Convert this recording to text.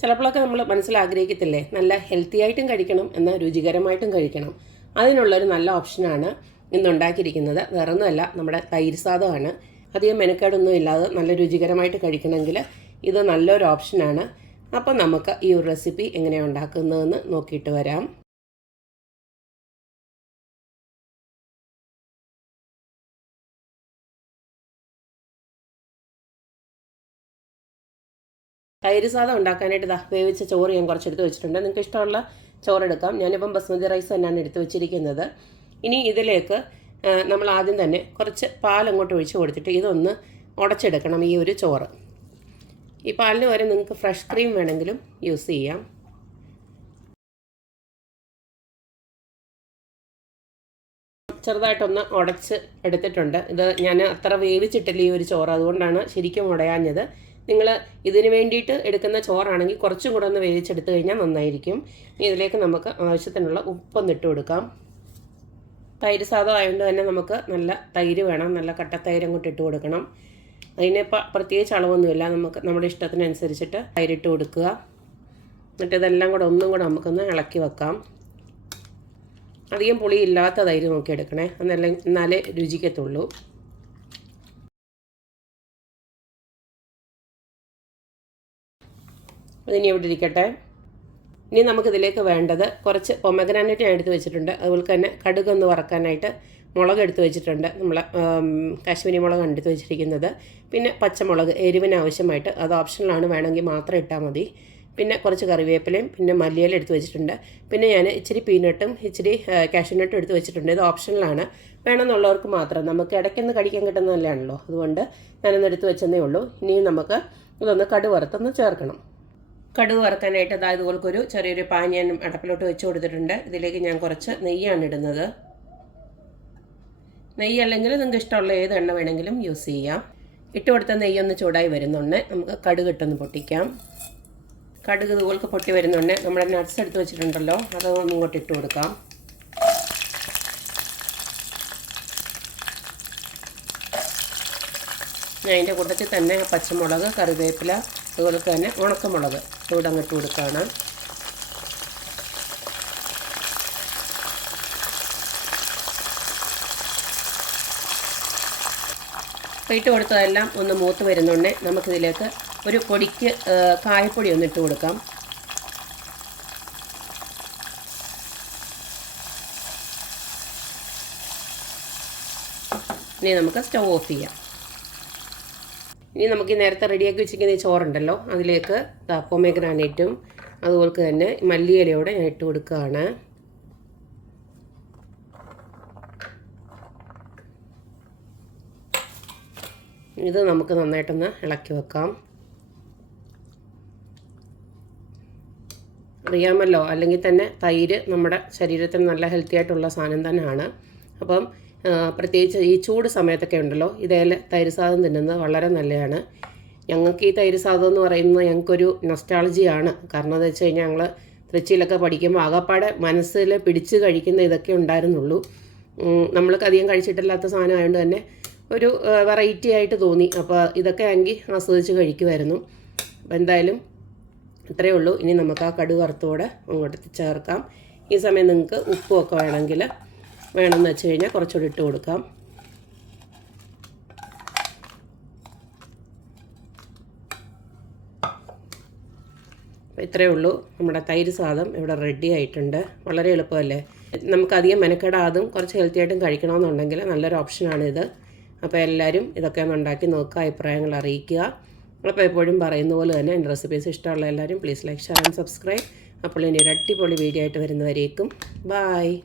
ചിലപ്പോഴൊക്കെ നമ്മൾ മനസ്സിൽ ആഗ്രഹിക്കത്തില്ലേ, നല്ല ഹെൽത്തി ആയിട്ടും കഴിക്കണം എന്നാൽ രുചികരമായിട്ടും കഴിക്കണം. അതിനുള്ളൊരു നല്ല ഓപ്ഷനാണ് ഇന്നുണ്ടാക്കിയിരിക്കുന്നത്. വേറൊന്നുമല്ല, നമ്മുടെ തൈര് സാദമാണ്. അധികം മെനക്കേടൊന്നും ഇല്ലാതെ നല്ല രുചികരമായിട്ട് കഴിക്കണമെങ്കിൽ ഇത് നല്ലൊരു ഓപ്ഷനാണ്. അപ്പം നമുക്ക് ഈ ഒരു റെസിപ്പി എങ്ങനെയാണ് ഉണ്ടാക്കുന്നതെന്ന് നോക്കിയിട്ട് വരാം. തൈര് സാദം ഉണ്ടാക്കാനായിട്ട് വേവിച്ച ചോറ് ഞാൻ കുറച്ചെടുത്ത് വെച്ചിട്ടുണ്ട്. നിങ്ങൾക്ക് ഇഷ്ടമുള്ള ചോറെടുക്കാം. ഞാനിപ്പം ബസ്മതി റൈസ് തന്നെയാണ് എടുത്ത് വെച്ചിരിക്കുന്നത്. ഇനി ഇതിലേക്ക് നമ്മൾ ആദ്യം തന്നെ കുറച്ച് പാലങ്ങോട്ട് ഒഴിച്ച് കൊടുത്തിട്ട് ഇതൊന്ന് ഉടച്ചെടുക്കണം ഈ ഒരു ചോറ്. ഈ പാലിന് വരെ നിങ്ങൾക്ക് ഫ്രഷ് ക്രീം വേണമെങ്കിലും യൂസ് ചെയ്യാം. ചെറുതായിട്ടൊന്ന് ഉടച്ച് എടുത്തിട്ടുണ്ട്. ഇത് ഞാൻ അത്ര വേവിച്ചിട്ടില്ല ഈ ഒരു ചോറ്, അതുകൊണ്ടാണ് ശരിക്കും ഉടയാഞ്ഞത്. നിങ്ങൾ ഇതിന് വേണ്ടിയിട്ട് എടുക്കുന്ന ചോറാണെങ്കിൽ കുറച്ചും കൂടെ ഒന്ന് വേവിച്ചെടുത്ത് കഴിഞ്ഞാൽ നന്നായിരിക്കും. ഇനി ഇതിലേക്ക് നമുക്ക് ആവശ്യത്തിനുള്ള ഉപ്പൊന്ന് ഇട്ട് കൊടുക്കാം. തൈര് സാദം ആയതുകൊണ്ട് തന്നെ നമുക്ക് നല്ല തൈര് വേണം. നല്ല കട്ടത്തൈര് അങ്ങോട്ട് ഇട്ട് കൊടുക്കണം. അതിന് പ്രത്യേകിച്ച് അളവൊന്നുമില്ല, നമുക്ക് നമ്മുടെ ഇഷ്ടത്തിനനുസരിച്ചിട്ട് തൈരിട്ട് കൊടുക്കുക. എന്നിട്ട് ഇതെല്ലാം കൂടെ ഒന്നും കൂടെ നമുക്കൊന്ന് ഇളക്കി വെക്കാം. അധികം പുളിയില്ലാത്ത തൈര് നോക്കി എടുക്കണേ, എന്നാലേ രുചിക്കത്തുള്ളൂ. അതിനി ഇവിടെ ഇരിക്കട്ടെ. ഇനി നമുക്കിതിലേക്ക് വേണ്ടത് കുറച്ച് പൊമഗ്രാനൈറ്റ് ഞാൻ എടുത്ത് വെച്ചിട്ടുണ്ട്. അതുപോലെ തന്നെ കടുകൊന്ന് വറക്കാനായിട്ട് മുളക് എടുത്ത് വെച്ചിട്ടുണ്ട്. നമ്മൾ കാശ്മീരി മുളകാണ് എടുത്ത് വെച്ചിരിക്കുന്നത്. പിന്നെ പച്ചമുളക് എരിവിന് ആവശ്യമായിട്ട്, അത് ഓപ്ഷനിലാണ്, വേണമെങ്കിൽ മാത്രം ഇട്ടാൽ മതി. പിന്നെ കുറച്ച് കറിവേപ്പിലയും പിന്നെ മല്ലിയില എടുത്ത് വെച്ചിട്ടുണ്ട്. പിന്നെ ഞാൻ ഇച്ചിരി പീനട്ടും ഇച്ചിരി കാഷ്യൂനട്ടും എടുത്ത് വെച്ചിട്ടുണ്ട്. ഇത് ഓപ്ഷനിലാണ്, വേണമെന്നുള്ളവർക്ക് മാത്രം. നമുക്ക് ഇടയ്ക്കൊന്ന് കടിക്കാൻ കിട്ടുന്നതല്ലാണല്ലോ, അതുകൊണ്ട് ഞാനൊന്ന് എടുത്ത് വെച്ചതേ ഉള്ളൂ. ഇനിയും നമുക്ക് ഇതൊന്ന് കടുക് വറുത്തൊന്ന് ചേർക്കണം. കടുക് വറുക്കാനായിട്ട് ഇതുപോലൊരു ചെറിയൊരു പാൻ ഞാൻ അടപ്പിലോട്ട് വെച്ച് കൊടുത്തിട്ടുണ്ട്. ഇതിലേക്ക് ഞാൻ കുറച്ച് നെയ്യാണ് ഇടുന്നത്. നെയ്യ് അല്ലെങ്കിൽ നിങ്ങൾക്ക് ഇഷ്ടമുള്ള ഏത് എണ്ണ വേണമെങ്കിലും യൂസ് ചെയ്യാം. ഇട്ട് കൊടുത്ത നെയ്യൊന്ന് ചൂടായി വരുന്നുണ്ട്. നമുക്ക് കടുക് ഇട്ടൊന്ന് പൊട്ടിക്കാം. കടുക് ഇതുപോലൊക്കെ പൊട്ടി വരുന്നുണ്ട്. നമ്മുടെ നട്ട്സ് എടുത്ത് വെച്ചിട്ടുണ്ടല്ലോ, അതൊന്നും ഇങ്ങോട്ട് ഇട്ട് കൊടുക്കാം. അതിൻ്റെ കൂട്ടത്തിൽ തന്നെ പച്ചമുളക്, കറിവേപ്പില, അതുപോലെ തന്നെ ഉണക്കമുളക് ഇവിടെ അങ്ങോട്ട് കൊടുക്കുകയാണ്. ഇട്ട് കൊടുത്തതെല്ലാം ഒന്ന് മൂത്ത് വരുന്നുണ്ട്. നമുക്കിതിലേക്ക് ഒരു പൊടിക്ക് കായപ്പൊടി ഒന്ന് ഇട്ട് കൊടുക്കാം. ഇനി നമുക്ക് സ്റ്റവ് ഓഫ് ചെയ്യാം. ഇനി നമുക്ക് നേരത്തെ റെഡിയാക്കി വെച്ചിരിക്കുന്ന ഈ ചോറുണ്ടല്ലോ, അതിലേക്ക് പൊമഗ്രാനൈറ്റും അതുപോലെ തന്നെ മല്ലിയിലയോടെ ഞാൻ ഇട്ട് കൊടുക്കുകയാണ്. ഇത് നമുക്ക് നന്നായിട്ടൊന്ന് ഇളക്കി വെക്കാം. അറിയാമല്ലോ, അല്ലെങ്കിൽ തന്നെ തൈര് നമ്മുടെ ശരീരത്തിന് നല്ല ഹെൽത്തി ആയിട്ടുള്ള സാധനം തന്നെയാണ്. അപ്പം പ്രത്യേകിച്ച് ഈ ചൂട് സമയത്തൊക്കെ ഉണ്ടല്ലോ, ഇതേൽ തൈര് സാദം തിന്നുന്നത് വളരെ നല്ലതാണ്. ഞങ്ങൾക്ക് ഈ തൈര് സാദം എന്ന് പറയുന്നത് ഞങ്ങൾക്കൊരു നൊസ്റ്റാളജിയാണ്. കാരണം എന്താ വെച്ച് കഴിഞ്ഞാൽ ഞങ്ങൾ തൃച്ചിയിലൊക്കെ പഠിക്കുമ്പോൾ ആകപ്പാടെ മനസ്സിൽ പിടിച്ച് കഴിക്കുന്ന ഇതൊക്കെ ഉണ്ടായിരുന്നുള്ളൂ. നമ്മൾക്ക് അധികം കഴിച്ചിട്ടില്ലാത്ത സാധനം ആയതുകൊണ്ട് തന്നെ ഒരു വെറൈറ്റി ആയിട്ട് തോന്നി. അപ്പോൾ ഇതൊക്കെ ആണെങ്കിൽ ആസ്വദിച്ച് കഴിക്കുമായിരുന്നു. അപ്പോൾ എന്തായാലും ഇത്രയേ ഉള്ളൂ. ഇനി നമുക്ക് ആ കടുക് വറുത്തോടെ അങ്ങോട്ട് ചേർക്കാം. ഈ സമയം നിങ്ങൾക്ക് ഉപ്പുമൊക്കെ വേണമെന്ന് വെച്ച് കഴിഞ്ഞാൽ കുറച്ചുകൂടി ഇട്ട് കൊടുക്കാം. ഇത്രയേ ഉള്ളൂ. നമ്മുടെ തൈര് സാദം ഇവിടെ റെഡി ആയിട്ടുണ്ട്. വളരെ എളുപ്പമല്ലേ. നമുക്കധികം മെനക്കെടാതും കുറച്ച് ഹെൽത്തി ആയിട്ടും കഴിക്കണമെന്നുണ്ടെങ്കിൽ നല്ലൊരു ഓപ്ഷനാണിത്. അപ്പോൾ എല്ലാവരും ഇതൊക്കെ ഒന്ന് ഉണ്ടാക്കി നോക്കുക, അഭിപ്രായങ്ങൾ അറിയിക്കുക. അപ്പോൾ എപ്പോഴും പറയുന്ന പോലെ തന്നെ എൻ്റെ റെസിപ്പീസ് ഇഷ്ടമുള്ള എല്ലാവരും please like, share and subscribe. അപ്പോൾ ഇനി ഒരു അടിപൊളി വീഡിയോ ആയിട്ട് വരുന്നവരേക്കും ബായ്.